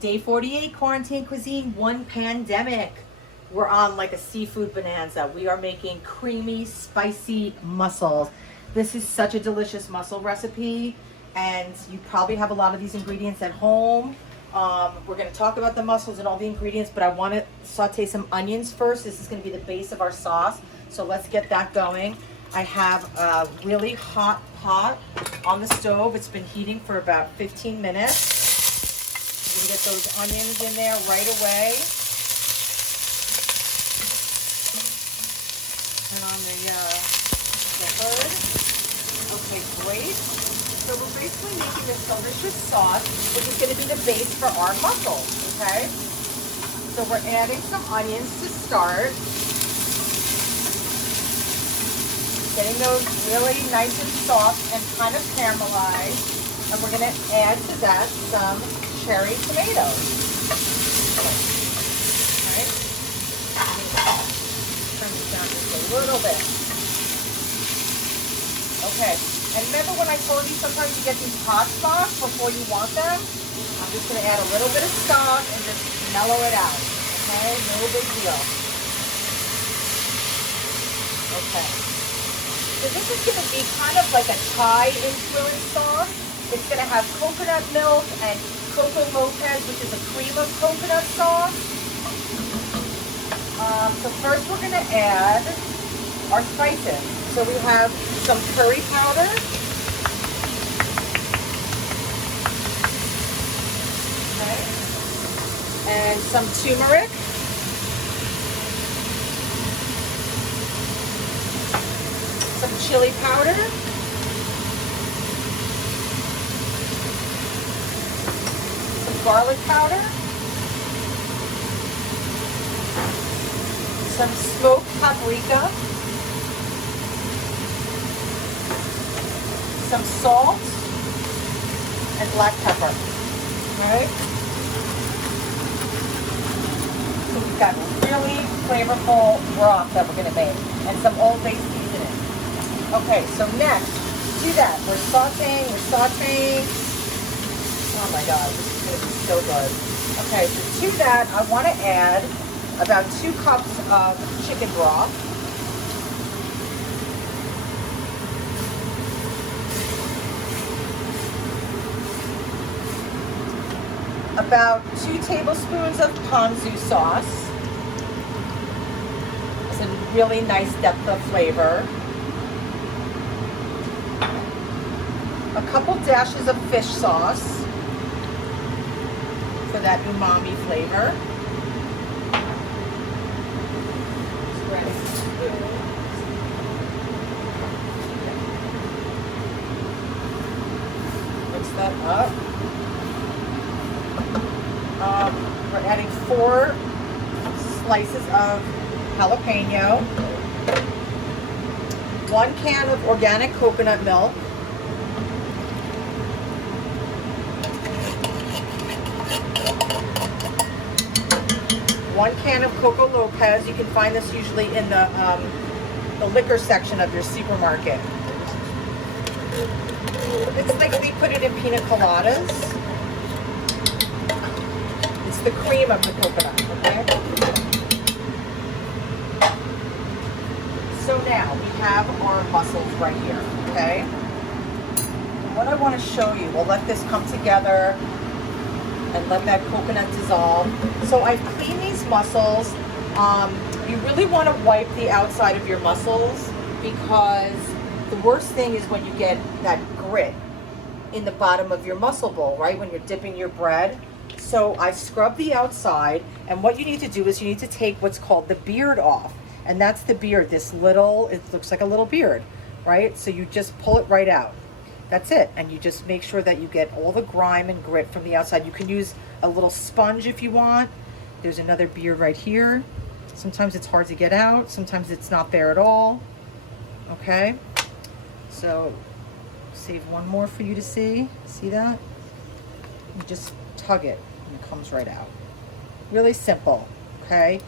Day 48, Quarantine Cuisine, one pandemic. We're on like a seafood bonanza. We are making creamy, spicy mussels. This is such a delicious mussel recipe, and you probably have a lot of these ingredients at home. We're gonna talk about the mussels and all the ingredients, but I wanna saute some onions first. This is gonna be the base of our sauce, so let's get that going. I have a really hot pot on the stove. It's been heating for about 15 minutes. You can get those onions in there right away. And on the hood. Okay, great. So we're basically making this delicious sauce, which is going to be the base for our mussels, okay? So we're adding some onions to start. Getting those really nice and soft and kind of caramelized. And we're going to add to that some cherry tomatoes. All right. Turn this down just a little bit. Okay. And remember when I told you sometimes you get these hot spots before you want them? I'm just going to add a little bit of stock and just mellow it out. Okay? No big deal. Okay. So this is going to be kind of like a Thai influenced sauce. It's going to have coconut milk and Coco Lopez, which is a cream of coconut sauce. So first we're going to add our spices. So we have some curry powder. Okay. And some turmeric. Some chili powder. Some garlic powder. Some smoked paprika. Some salt and black pepper. Alright? So we've got really flavorful broth that we're going to make and some Old Bay seasoning. Okay, so next, see that, we're sauteing. Oh my god, this is going to be so good. Okay, so to that, I want to add about 2 cups of chicken broth. About 2 tablespoons of ponzu sauce. It's a really nice depth of flavor. A couple dashes of fish sauce for that umami flavor. Mix that up. We're adding 4 slices of jalapeno, 1 can of organic coconut milk, 1 can of Coco Lopez. You can find this usually in the liquor section of your supermarket. It's like they put it in pina coladas. It's the cream of the coconut, okay? So now we have our mussels right here, okay? And what I want to show you, we'll let this come together and let that coconut dissolve. So I've cleaned these mussels. You really want to wipe the outside of your mussels, because the worst thing is when you get that grit in the bottom of your mussel bowl, right? When you're dipping your bread. So I scrubbed the outside, and what you need to do is you need to take what's called the beard off. And that's the beard, this little, it looks like a little beard, right? So you just pull it right out. That's it. And you just make sure that you get all the grime and grit from the outside. You can use a little sponge if you want. There's another beard right here. Sometimes it's hard to get out. Sometimes it's not there at all. Okay. So save one more for you to see. See that? You just tug it and it comes right out. Really simple. Okay.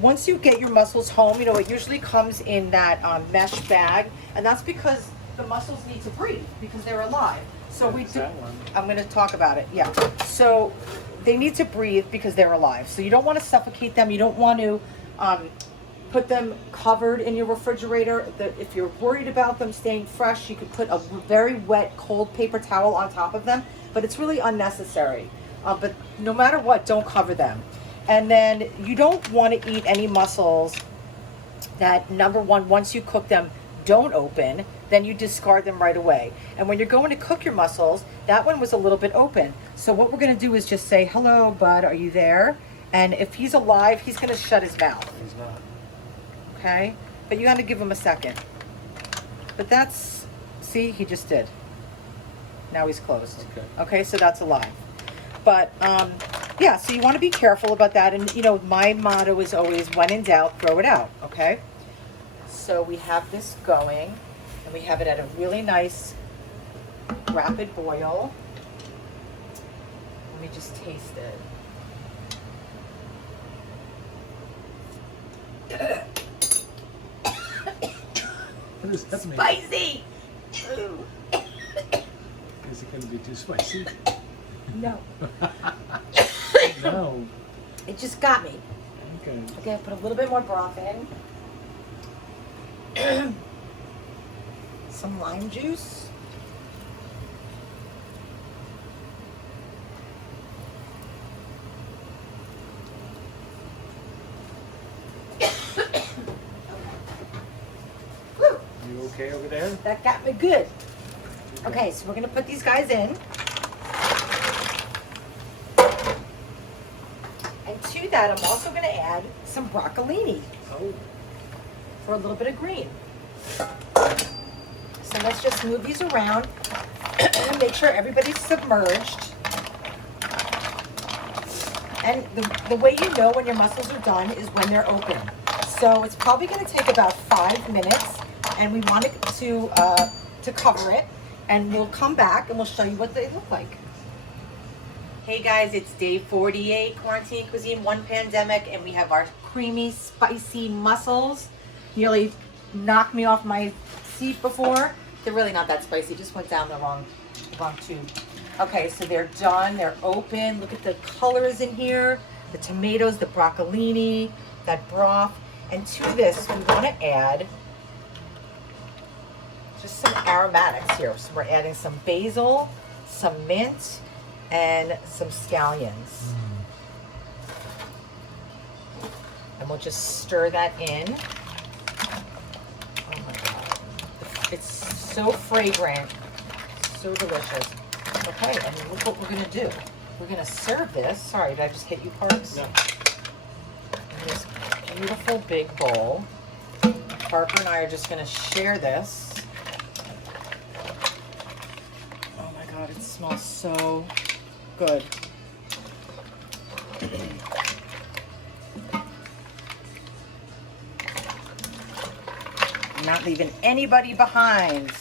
Once you get your mussels home, you know, it usually comes in that mesh bag, and that's because the mussels need to breathe because they're alive. So we That's do, that one. I'm going to talk about it. Yeah. So they need to breathe because they're alive. So you don't want to suffocate them. You don't want to put them covered in your refrigerator. If you're worried about them staying fresh, you could put a very wet, cold paper towel on top of them. But it's really unnecessary. But no matter what, don't cover them. And then you don't want to eat any mussels that, number one, once you cook them, don't open, then you discard them right away. And when you're going to cook your mussels, that one was a little bit open. So what we're going to do is just say, hello, bud, are you there? And if he's alive, he's going to shut his mouth. He's not. Okay? But you got to give him a second. But that's, see, he just did. Now he's closed. Okay. Okay, so that's alive. But, yeah, so you want to be careful about that. And, you know, my motto is always, when in doubt, throw it out. Okay? So we have this going, and we have it at a really nice rapid boil. Let me just taste it. What does that mean? Spicy! Ooh. Is it going to be too spicy? No. No. It just got me. Okay. Okay, put a little bit more broth in. Some lime juice. You okay over there? That got me good. Okay, so we're gonna put these guys in. And to that, I'm also gonna add some broccolini Oh. for a little bit of green. So let's just move these around and make sure everybody's submerged. And the way you know when your mussels are done is when they're open. So it's probably going to take about 5 minutes, and we want it to cover it. And we'll come back and we'll show you what they look like. Hey guys, it's day 48, Quarantine Cuisine, One Pandemic, and we have our creamy, spicy mussels. Nearly knocked me off my seat before. They're really not that spicy, just went down the wrong tube. Okay, so they're done, they're open. Look at the colors in here, the tomatoes, the broccolini, that broth. And to this, we want to add just some aromatics here. So we're adding some basil, some mint, and some scallions. And we'll just stir that in. Oh my God. It's so fragrant, so delicious. Okay, and look what we're gonna do. We're gonna serve this. Sorry, did I just hit you, Parks? No. In this beautiful big bowl. Parker and I are just gonna share this. Oh my God, it smells so good. I'm not leaving anybody behind.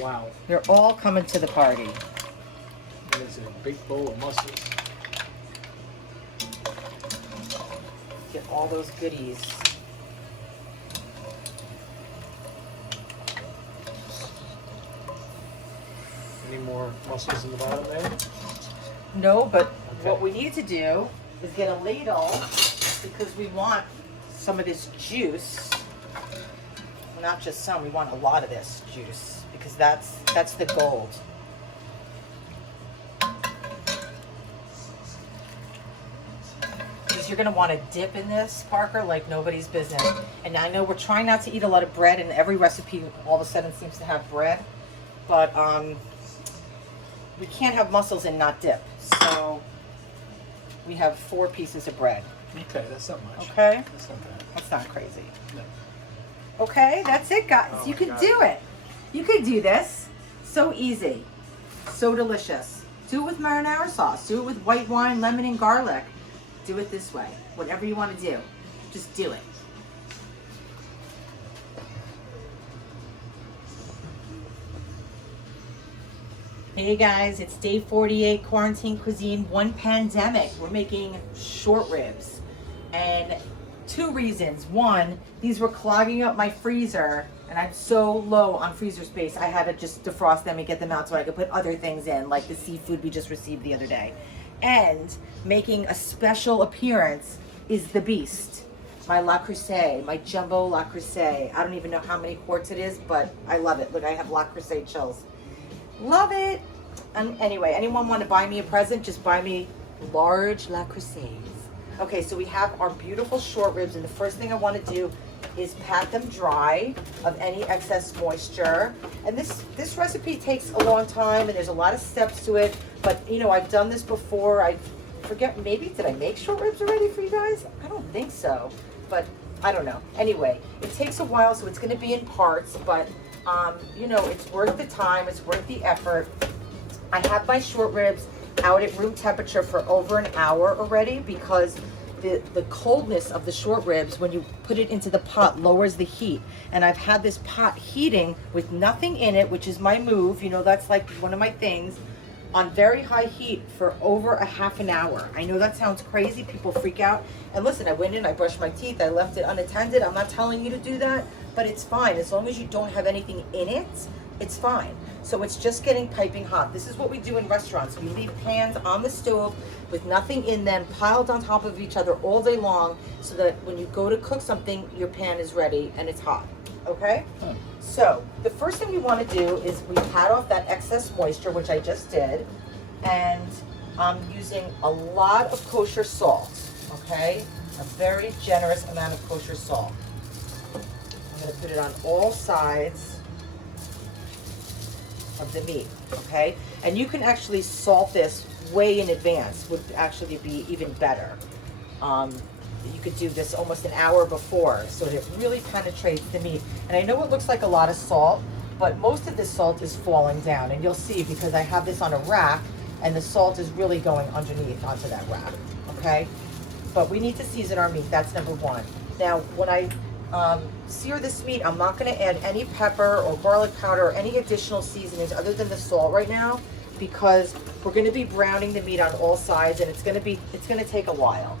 Wow. They're all coming to the party. There's a big bowl of mussels. Get all those goodies. Any more mussels in the bottom there? No, but Okay. what we need to do is get a ladle because we want some of this juice. Well, not just some, we want a lot of this juice because that's the gold. Because you're gonna want to dip in this, Parker, like nobody's business. And I know we're trying not to eat a lot of bread, and every recipe all of a sudden seems to have bread, but we can't have mussels and not dip. So we have 4 pieces of bread. Okay, that's not much. Okay, That's not bad. that's not crazy. No. Okay, that's it, guys. Oh You my could God. do it. You could do this. So easy, so delicious. Do it with marinara sauce. Do it with white wine, lemon, and garlic. Do it this way. Whatever you want to do, just do it. Hey guys, it's day 48, Quarantine Cuisine, One Pandemic. We're making short ribs. And 2 reasons. 1, these were clogging up my freezer And I'm so low on freezer space, I had to just defrost them and get them out so I could put other things in, like the seafood we just received the other day. And making a special appearance is the Beast. My La Crusade, my jumbo La Crusade. I don't even know how many quarts it is, but I love it. Look, I have La Crusade chills. Love it. And anyway, anyone want to buy me a present, just buy me large La Crusades. Okay, so we have our beautiful short ribs, and the first thing I want to do is pat them dry of any excess moisture. And this recipe takes a long time, and there's a lot of steps to it, but you know, I've done this before. I forget, maybe did I make short ribs already for you guys? I don't think so, but I don't know. Anyway, it takes a while, so it's going to be in parts, but you know, it's worth the time, it's worth the effort. I have my short ribs out at room temperature for over an hour already, because the coldness of the short ribs, when you put it into the pot, lowers the heat. And I've had this pot heating with nothing in it, which is my move, you know, that's like one of my things, on very high heat for over a half an hour. I know that sounds crazy, people freak out. And listen, I went in, I brushed my teeth, I left it unattended. I'm not telling you to do that, but it's fine. As long as you don't have anything in it, it's fine. So it's just getting piping hot. This is what we do in restaurants. We leave pans on the stove with nothing in them, piled on top of each other all day long, so that when you go to cook something, your pan is ready and it's hot, okay? So the first thing we want to do is we pat off that excess moisture, which I just did, and I'm using a lot of kosher salt, okay? A very generous amount of kosher salt. I'm going to put it on all sides of the meat, okay? And you can actually salt this way in advance, would actually be even better. You could do this almost an hour before, so it really penetrates the meat. And I know it looks like a lot of salt, but most of this salt is falling down, and you'll see because I have this on a rack, and the salt is really going underneath onto that rack, okay? But we need to season our meat, that's number one. Now, when I sear this meat, I'm not going to add any pepper or garlic powder or any additional seasonings other than the salt right now, because we're going to be browning the meat on all sides, and it's going to take a while,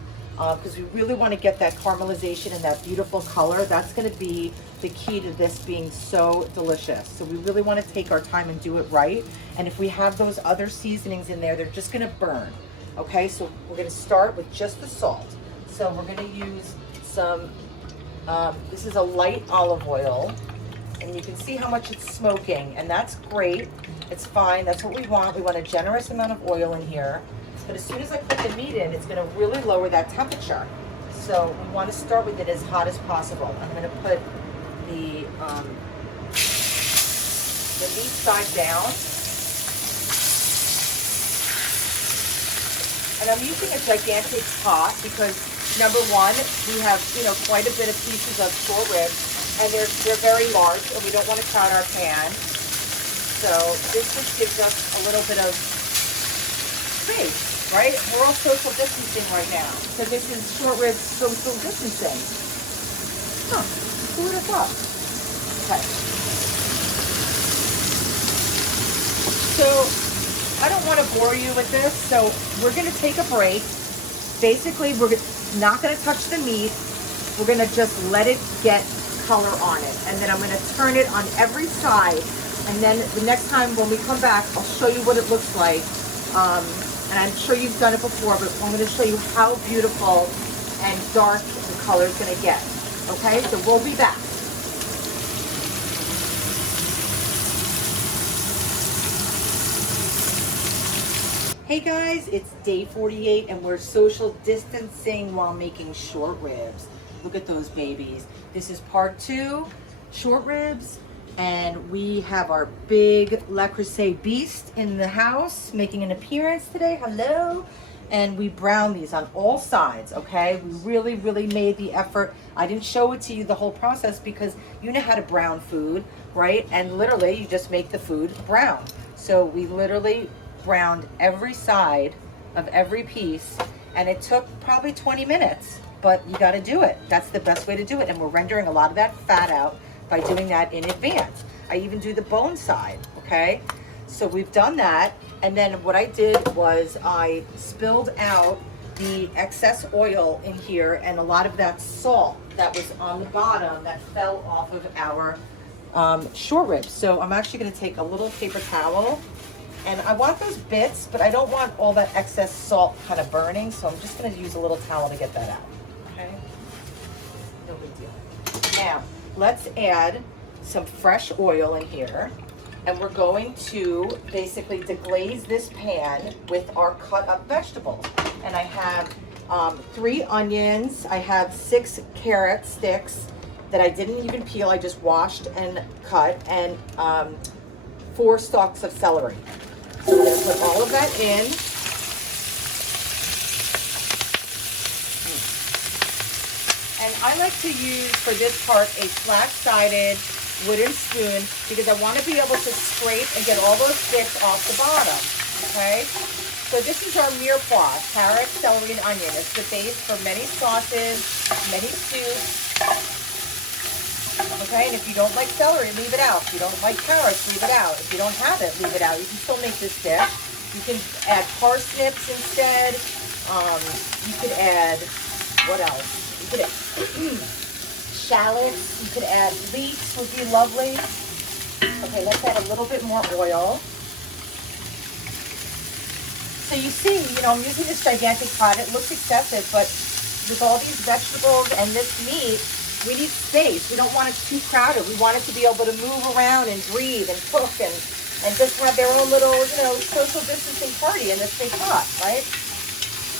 because we really want to get that caramelization and that beautiful color. That's going to be the key to this being so delicious. So we really want to take our time and do it right. And if we have those other seasonings in there, they're just going to burn. Okay, so we're going to start with just the salt. So we're going to use some this is a light olive oil, and you can see how much it's smoking, and that's great. It's fine, that's what we want. We want a generous amount of oil in here, but as soon as I put the meat in, it's going to really lower that temperature. So we want to start with it as hot as possible. I'm going to put the meat side down, and I'm using a gigantic pot because number one, we have, you know, quite a bit of pieces of short ribs, and they're very large, and we don't want to crowd our pan. So this just gives us a little bit of space, right? We're all social distancing right now, so this is short ribs social distancing. Huh? Who would have thought? Okay. So I don't want to bore you with this, so we're going to take a break. Basically, we're not going to touch the meat. We're going to just let it get color on it, and then I'm going to turn it on every side, and then the next time when we come back, I'll show you what it looks like. And I'm sure you've done it before, but I'm going to show you how beautiful and dark the color is going to get. Okay, so we'll be back. Hey guys, it's day 48 and we're social distancing while making short ribs. Look at those babies. This is part 2, short ribs, and we have our big Le Creuset Beast in the house making an appearance today. Hello. And we brown these on all sides, okay? We really, really made the effort. I didn't show it to you the whole process because you know how to brown food, right? And literally you just make the food brown. So we literally browned every side of every piece, and it took probably 20 minutes, but you got to do it. That's the best way to do it, and we're rendering a lot of that fat out by doing that in advance. I even do the bone side, okay? So we've done that, and then what I did was I spilled out the excess oil in here and a lot of that salt that was on the bottom that fell off of our short ribs. So I'm actually gonna take a little paper towel, and I want those bits, but I don't want all that excess salt kind of burning, so I'm just gonna use a little towel to get that out, okay? No big deal. Now, let's add some fresh oil in here, and we're going to basically deglaze this pan with our cut up vegetables. And I have 3 onions, I have 6 carrot sticks that I didn't even peel, I just washed and cut, and 4 stalks of celery. So we're gonna put all of that in. And I like to use, for this part, a flat-sided wooden spoon because I want to be able to scrape and get all those bits off the bottom, okay? So this is our mirepoix, carrot, celery, and onion. It's the base for many sauces, many soups, okay? And if you don't like celery, leave it out. If you don't like carrots, leave it out. If you don't have it, leave it out. You can still make this dish. You can add parsnips instead. You could add, what else? You could add shallots. You could add leeks, would be lovely. Okay, let's add a little bit more oil. So you see, I'm using this gigantic pot. It looks excessive, but with all these vegetables and this meat, we need space. We don't want it too crowded. We want it to be able to move around and breathe and cook and just have their own little, social distancing party in this big pot, right?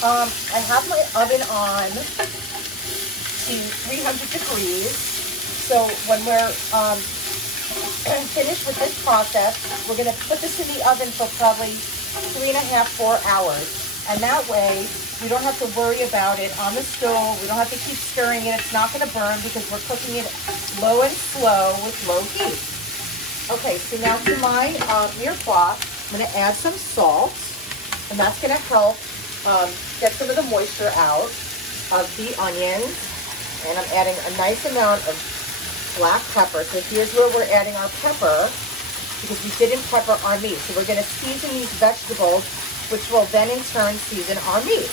I have my oven on to 300 degrees. So when we're finished with this process, we're going to put this in the oven for probably 3.5, 4 hours. And that way, we don't have to worry about it on the stove. We don't have to keep stirring it. It's not going to burn because we're cooking it low and slow with low heat. Okay, so now to my mirepoix, I'm going to add some salt, and that's going to help get some of the moisture out of the onions. And I'm adding a nice amount of black pepper. So here's where we're adding our pepper because we didn't pepper our meat. So we're going to season these vegetables, which will then in turn season our meat.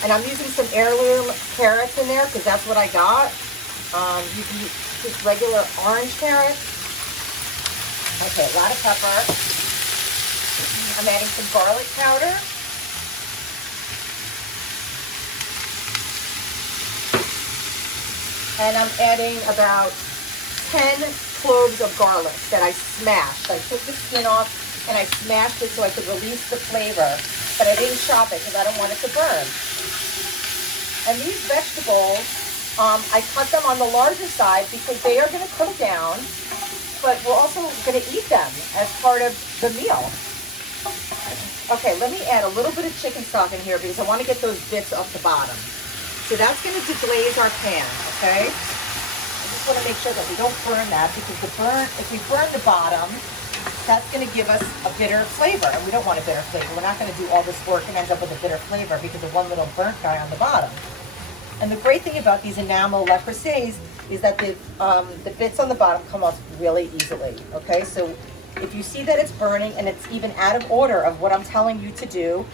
And I'm using some heirloom carrots in there because that's what I got. You can use just regular orange carrots. Okay, a lot of pepper. I'm adding some garlic powder. And I'm adding about 10 cloves of garlic that I smashed. I took the skin off and I smashed it so I could release the flavor, but I didn't chop it because I don't want it to burn. And these vegetables, I cut them on the larger side because they are going to cook down, but we're also going to eat them as part of the meal. Okay, let me add a little bit of chicken stock in here because I want to get those bits off the bottom. So that's going to deglaze our pan, okay? I just want to make sure that we don't burn that because if we burn the bottom, that's going to give us a bitter flavor, and we don't want a bitter flavor. We're not going to do all this work and end up with a bitter flavor because of one little burnt guy on the bottom. And the great thing about these enamel le creuset is that the bits on the bottom come off really easily, okay? So if you see that it's burning and it's even out of order of what I'm telling you to do,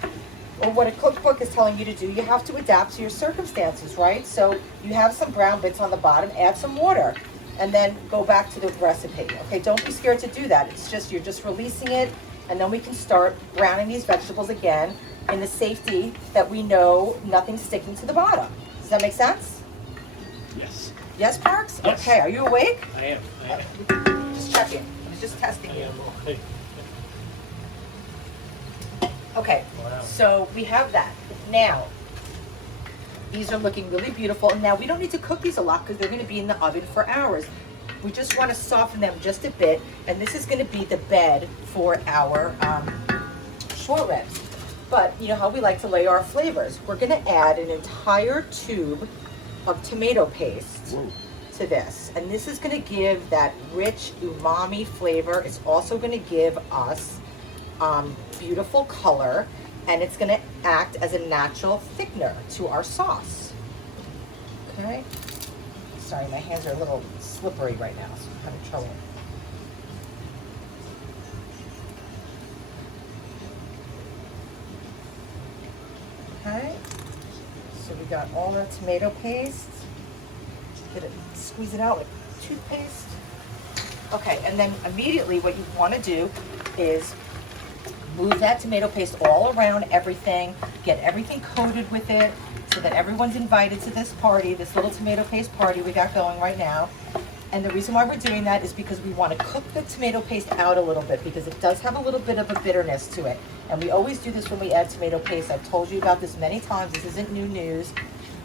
or what a cookbook is telling you to do, you have to adapt to your circumstances, right? So you have some brown bits on the bottom, add some water, and then go back to the recipe, okay? Don't be scared to do that. It's just, you're just releasing it, and then we can start browning these vegetables again in the safety that we know nothing's sticking to the bottom. Does that make sense? Yes. Yes, Parks? Yes. Okay, are you awake? I am. Just checking. I was just testing I you. am okay. Okay, Wow. so we have that. Now, these are looking really beautiful. And now we don't need to cook these a lot because they're going to be in the oven for hours. We just want to soften them just a bit. And this is going to be the bed for our short ribs. But you know how we like to layer our flavors. We're going to add an entire tube of tomato paste to this. And this is going to give that rich umami flavor. It's also going to give us beautiful color, and it's going to act as a natural thickener to our sauce. Okay. Sorry, my hands are a little slippery right now, so I'm having trouble. Okay. So we got all our tomato paste. Get it, squeeze it out with toothpaste. Okay, and then immediately what you want to do is move that tomato paste all around everything, get everything coated with it so that everyone's invited to this party, this little tomato paste party we got going right now. And the reason why we're doing that is because we want to cook the tomato paste out a little bit because it does have a little bit of a bitterness to it. And we always do this when we add tomato paste. I've told you about this many times. This isn't new news.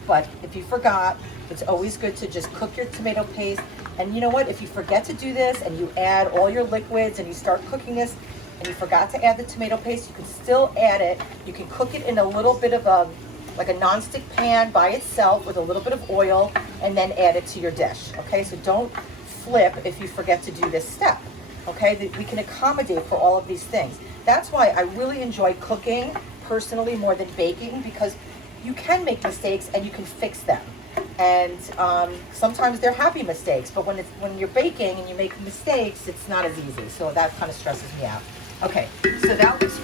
But if you forgot, it's always good to just cook your tomato paste. And you know what? If you forget to do this and you add all your liquids and you start cooking this and you forgot to add the tomato paste, you can still add it. You can cook it in a little bit of a like a non-stick pan by itself with a little bit of oil and then add it to your dish, okay? So don't flip if you forget to do this step, okay? We can accommodate for all of these things. That's why I really enjoy cooking personally more than baking because you can make mistakes and you can fix them. And sometimes they're happy mistakes, but when you're baking and you make mistakes, it's not as easy. So that kind of stresses me out. Okay, so that looks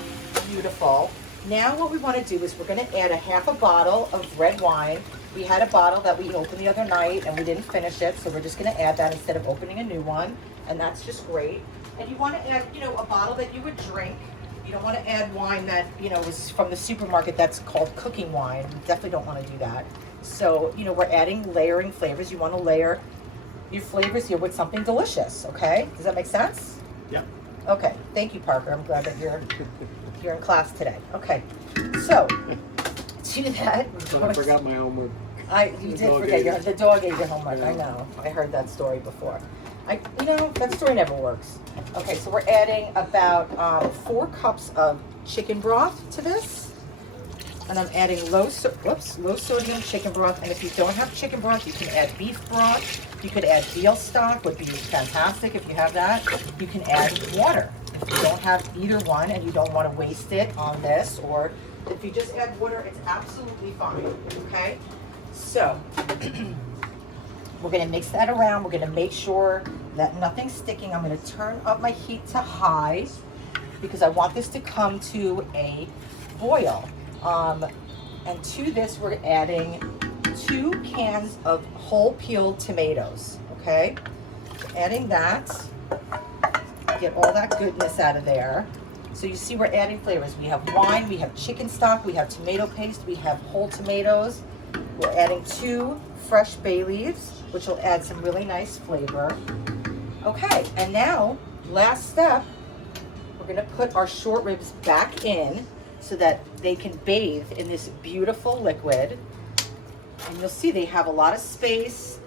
beautiful. Now what we want to do is we're going to add a half a bottle of red wine. We had a bottle that we opened the other night and we didn't finish it, so we're just going to add that instead of opening a new one, and that's just great. And you want to add, you know, a bottle that you would drink. You don't want to add wine that, you know, is from the supermarket that's called cooking wine. You definitely don't want to do that. So, you know, we're adding layering flavors. You want to layer your flavors here with something delicious, okay? Does that make sense? Yeah. Okay, thank you, Parker. I'm glad that you're in class today. Okay, so do that. I forgot my homework. You did forget the dog ate your homework. I know. I heard that story before. You know, that story never works. Okay, so we're adding about 4 cups of chicken broth to this. And I'm adding low sodium chicken broth. And if you don't have chicken broth, you can add beef broth. You could add veal stock, would be fantastic if you have that. You can add water. If you don't have either one and you don't want to waste it on this, or if you just add water, it's absolutely fine, okay? So, we're going to mix that around. We're going to make sure that nothing's sticking. I'm going to turn up my heat to high because I want this to come to a boil. And to this, we're adding 2 cans of whole peeled tomatoes, okay? Adding that, get all that goodness out of there. So you see we're adding flavors. We have wine, we have chicken stock, we have tomato paste, we have whole tomatoes. We're adding 2 fresh bay leaves, which will add some really nice flavor. Okay, and now, last step, we're gonna put our short ribs back in so that they can bathe in this beautiful liquid. And you'll see they have a lot of space.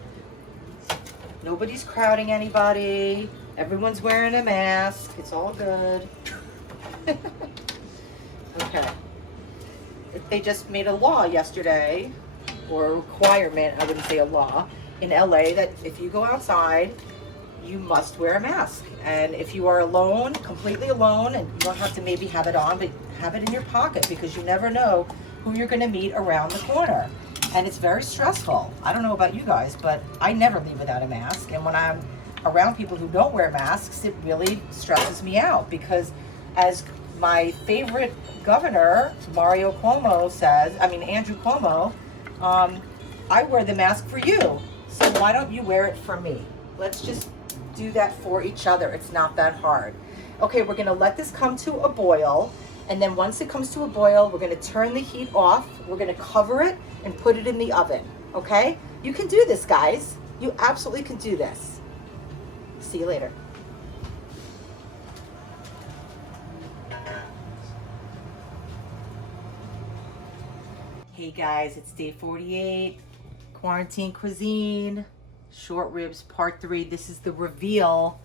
Nobody's crowding anybody. Everyone's wearing a mask. It's all good. Okay. They just made a law yesterday, or a requirement, I wouldn't say a law, in LA that if you go outside, you must wear a mask. And if you are alone, completely alone, and you don't have to maybe have it on, but have it in your pocket because you never know who you're gonna meet around the corner. And it's very stressful. I don't know about you guys, but I never leave without a mask. And when I'm around people who don't wear masks, it really stresses me out because as my favorite governor, Andrew Cuomo, I wear the mask for you. So why don't you wear it for me? Let's just do that for each other. It's not that hard. Okay, we're gonna let this come to a boil. And then once it comes to a boil, we're gonna turn the heat off. We're gonna cover it and put it in the oven, okay? You can do this, guys. You absolutely can do this. See you later. Hey guys, it's day 48, Quarantine Cuisine, Short Ribs Part 3. This is the reveal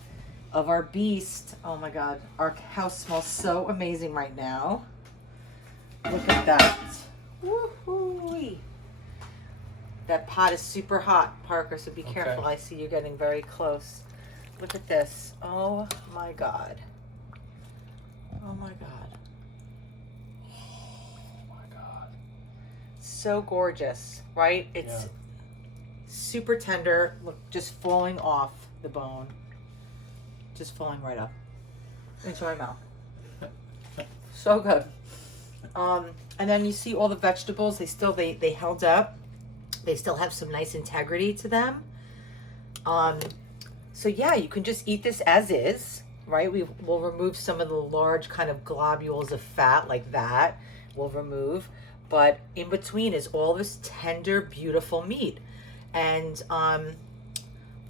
of our beast. Oh my God, our house smells so amazing right now. Look at that. Woo-hoo-wee. That pot is super hot, Parker, so be careful. I see you're getting very close. Look at this. Oh my God. Oh my God. Oh my God. So gorgeous, right? It's super tender. Look, just falling off the bone. Just falling right up into my mouth. So good. And then you see all the vegetables. They held up. They still have some nice integrity to them. So yeah, you can just eat this as is, right? We'll remove some of the large kind of globules of fat like that. We'll remove, but in between is all this tender, beautiful meat. And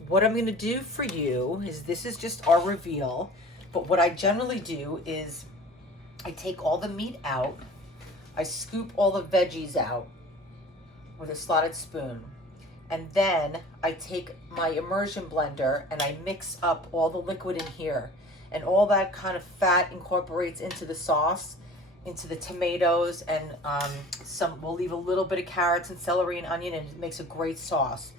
what I'm gonna do for you is, this is just our reveal, but what I generally do is I take all the meat out, I scoop all the veggies out with a slotted spoon, and then I take my immersion blender and I mix up all the liquid in here, and all that kind of fat incorporates into the sauce, into the tomatoes, and we'll leave a little bit of carrots and celery and onion, and it makes a great sauce.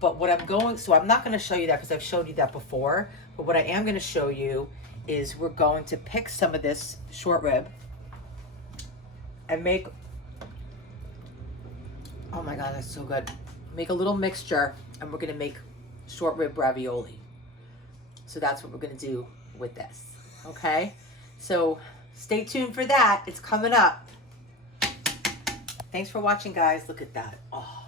But what I'm not going to show you that because I've showed you that before, but what I am going to show you is we're going to pick some of this short rib and make, oh my God, that's so good. Make a little mixture, and we're going to make short rib ravioli. So that's what we're going to do with this. Okay? So stay tuned for that. It's coming up. Thanks for watching, guys. Look at that. Oh.